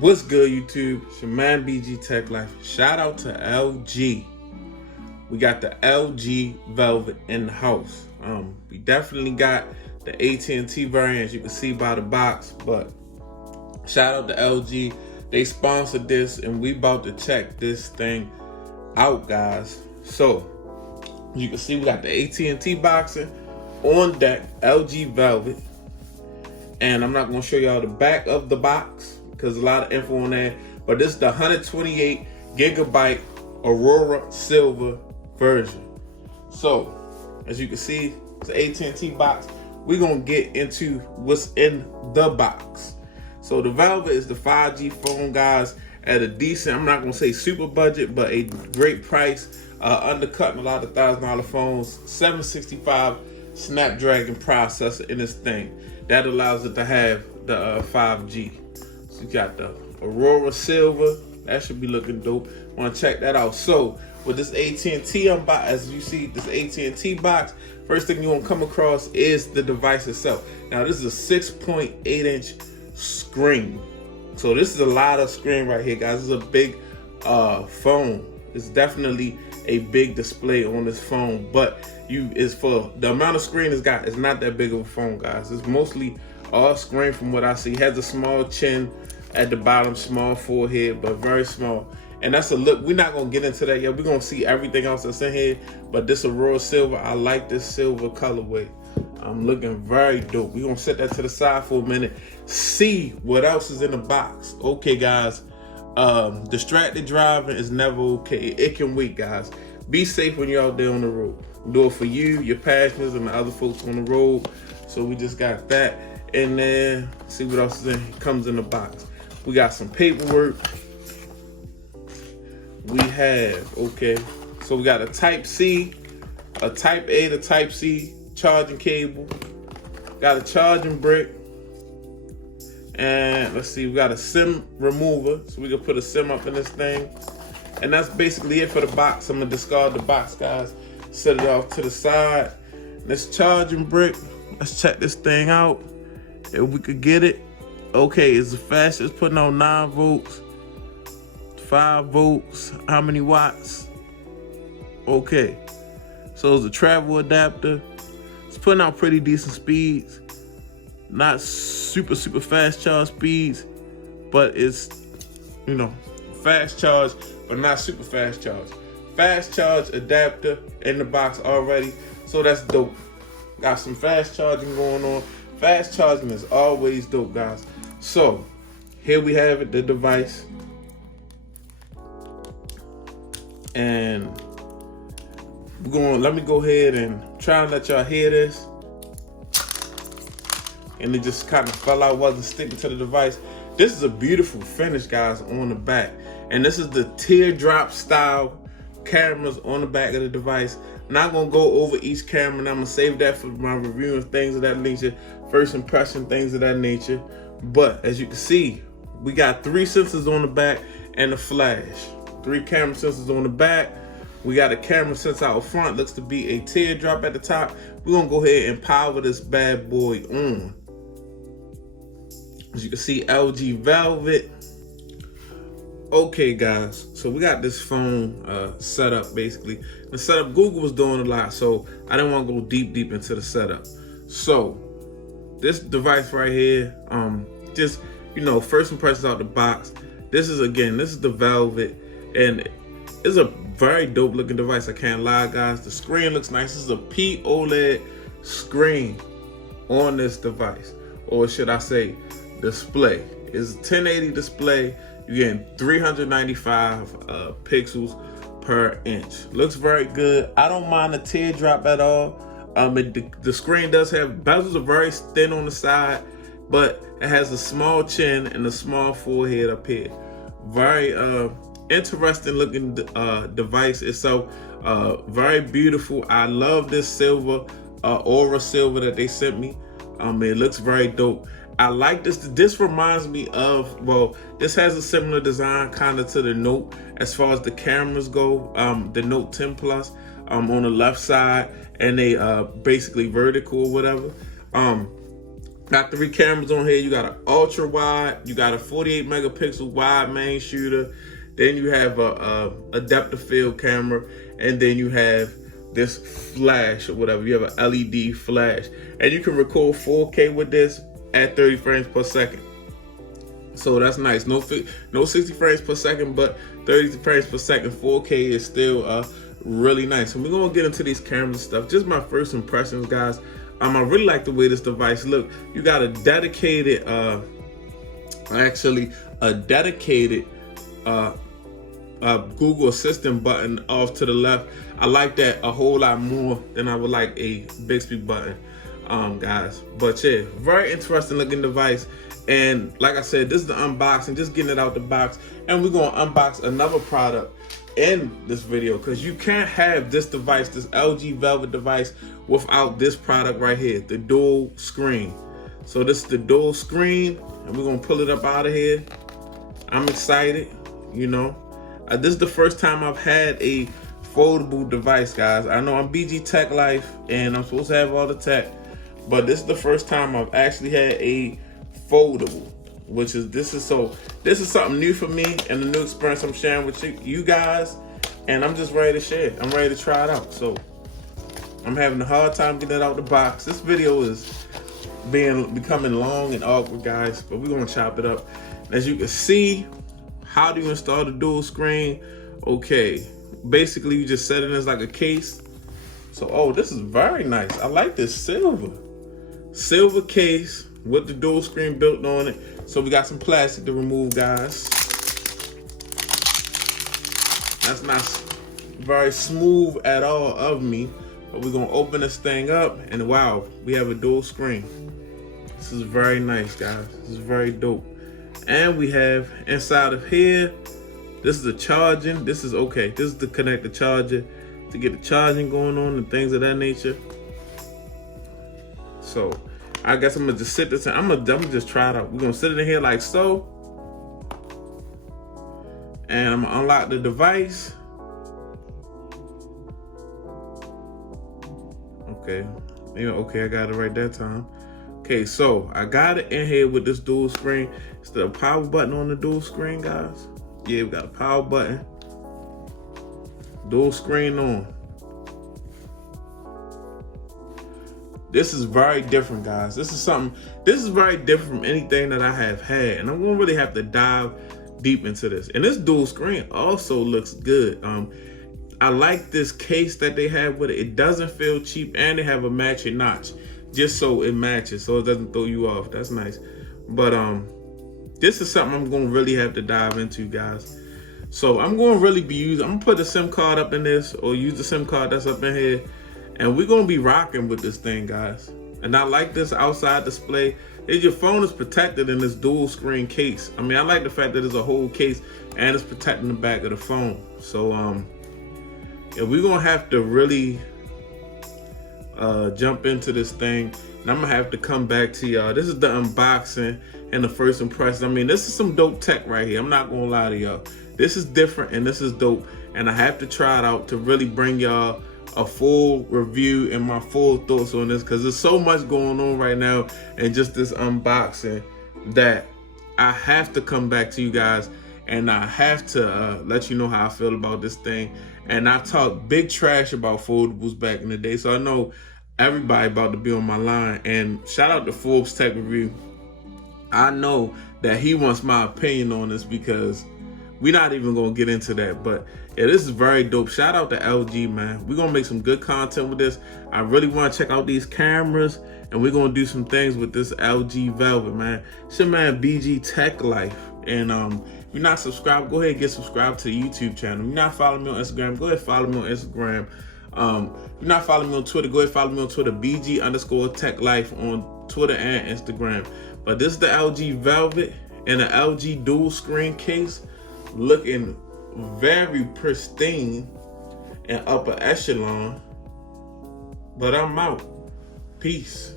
What's good, YouTube? It's your man BG Tech Life. Shout out to LG. We got the LG Velvet in the house. We definitely got the AT&T variant, as you can see by the box. But shout out to LG. They sponsored this, and we about to check this thing out, guys. So you can see we got the AT&T boxing on deck, LG Velvet, and I'm not gonna show y'all the back of the box because a lot of info on there, but this is the 128 gigabyte Aurora Silver version. So as you can see, it's an AT&T box. We're gonna get into what's in the box. So the Velvet is the 5G phone, guys, at a decent, I'm not gonna say super budget, but a great price, undercutting a lot of $1,000 phones. 765 Snapdragon processor in this thing that allows it to have the 5G. So you got the Aurora Silver, that should be looking dope. Want to check that out. So with this AT&T unbox, as you see this AT&T box, first thing you want to come across is the device itself. Now this is a 6.8 inch screen, so this is a lot of screen right here, guys. This is a big phone. It's definitely a big display on this phone, but is for the amount of screen it's got, it's not that big of a phone, guys. It's mostly all screen from what I see. It has a small chin at the bottom, small forehead, but very small. And that's a look. We're not gonna get into that yet. We're gonna see everything else that's in here, but this Aurora Silver, I like this silver colorway. I'm looking very dope. We're gonna set that to the side for a minute, see what else is in the box. Okay, guys, distracted driving is never okay. It can wait, guys. Be safe when you're out there on the road. Do it for you, your passengers, and the other folks on the road. So we just got that. And then see what else comes in the box. We got some paperwork. We have, okay, so we got a Type C, a Type A to Type C charging cable. Got a charging brick. And let's see, we got a SIM remover, so we can put a SIM up in this thing. And that's basically it for the box. I'm gonna discard the box, guys. Set it off to the side. This charging brick, let's check this thing out. If we could get it. Okay, it's the fastest, putting on 9 volts, 5 volts, how many watts? Okay, so it's a travel adapter. It's putting out pretty decent speeds. Not super fast charge speeds, but it's, you know, fast charge, but not super fast charge. Fast charge adapter in the box already, so that's dope. Got some fast charging going on. Fast charging is always dope, guys. So here we have it, the device. And let me go ahead and try and let y'all hear this. And it just kind of fell out, wasn't sticking to the device. This is a beautiful finish, guys, on the back. And this is the teardrop style cameras on the back of the device. Not gonna go over each camera, and I'm gonna save that for my review and things of that nature, first impression, things of that nature. But as you can see, we got 3 sensors on the back and a flash. 3 camera sensors on the back. We got a camera sensor out front, looks to be a teardrop at the top. We're gonna go ahead and power this bad boy on. As you can see, LG Velvet. Okay, guys, so we got this phone set up. Basically the setup, Google was doing a lot, so I didn't want to go deep into the setup. So this device right here, just, you know, first impressions out the box. This is the Velvet, and it's a very dope looking device, I can't lie, guys. The screen looks nice. This is a POLED screen on this device, or should I say display. It's a 1080 display. You're getting 395 pixels per inch. Looks very good. I don't mind the teardrop at all. The screen does have bezels, are very thin on the side, but it has a small chin and a small forehead up here. Very interesting looking device itself. Very beautiful. I love this silver, Aura Silver that they sent me. It looks very dope. I like this. This reminds me of, well, this has a similar design kind of to the Note as far as the cameras go. The Note 10 Plus on the left side, and they basically vertical or whatever. Got 3 cameras on here. You got an ultra wide, you got a 48 megapixel wide main shooter, then you have a depth of field camera, and then you have this flash or whatever. You have an LED flash, and you can record 4K with this at 30 frames per second. So that's nice. No 60 frames per second, but 30 frames per second. 4K is still really nice. And we're gonna get into these cameras and stuff. Just my first impressions, guys. I really like the way this device look. You got a dedicated, Google Assistant button off to the left. I like that a whole lot more than I would like a Bixby button, guys. But yeah, very interesting looking device. And like I said, this is the unboxing, just getting it out the box. And we're gonna unbox another product in this video, because you can't have this device, this LG Velvet device, without this product right here, the dual screen. So this is the dual screen, and we're gonna pull it up out of here. I'm excited, you know. This is the first time I've had a foldable device, guys. I know I'm BG Tech Life and I'm supposed to have all the tech, but this is the first time I've actually had a foldable, this is something new for me and a new experience I'm sharing with you guys, and I'm just ready to share it. I'm ready to try it out. So I'm having a hard time getting it out the box. This video is becoming long and awkward, guys, but we're gonna chop it up. As you can see, how do you install the dual screen? Okay, basically you just set it as like a case. So, oh, this is very nice. I like this silver case with the dual screen built on it. So we got some plastic to remove, guys. That's not very smooth at all of me, but we're gonna open this thing up, and wow, we have a dual screen. This is very nice, guys. This is very dope. And we have inside of here, this is the charging. This is okay. This is to connect the charger to get the charging going on and things of that nature. So I guess I'm gonna just sit this in. I'm gonna just try it out. We're gonna sit it in here like so. And I'm gonna unlock the device. Okay. Yeah, okay, I got it right that time. Okay, so I got it in here with this dual screen. It's the power button on the dual screen, guys. Yeah, we got a power button. Dual screen on. This is very different, guys. This is very different from anything that I have had. And I'm gonna really have to dive deep into this. And this dual screen also looks good. I like this case that they have with it. It doesn't feel cheap, and they have a matching notch, just so it matches, so it doesn't throw you off. That's nice. But this is something I'm gonna really have to dive into, guys. So I'm gonna really be using, I'm gonna put a SIM card up in this, or use the SIM card that's up in here, and we're gonna be rocking with this thing, guys. And I like this outside display. Your phone is protected in this dual screen case. I mean, I like the fact that it's a whole case and it's protecting the back of the phone. So yeah, we're gonna have to really jump into this thing, and I'm gonna have to come back to y'all. This is the unboxing and the first impression. I mean, this is some dope tech right here. I'm not gonna lie to y'all. This is different and this is dope, and I have to try it out to really bring y'all a full review and my full thoughts on this, because there's so much going on right now and just this unboxing that I have to come back to you guys, and I have to let you know how I feel about this thing. And I talked big trash about foldables back in the day, so I know everybody about to be on my line. And shout out to Forbes Tech Review. I know that he wants my opinion on this, because we're not even gonna get into that. But yeah, this is very dope. Shout out to LG, man. We're gonna make some good content with this. I really wanna check out these cameras, and we're gonna do some things with this LG Velvet, man. It's your man BG Tech Life. And if you're not subscribed, go ahead and get subscribed to the YouTube channel. If you're not following me on Instagram, go ahead and follow me on Instagram. If you're not following me on Twitter, go ahead and follow me on Twitter, BG_Tech Life on Twitter and Instagram. But this is the LG Velvet and the LG dual screen case, looking very pristine and upper echelon. But I'm out. Peace.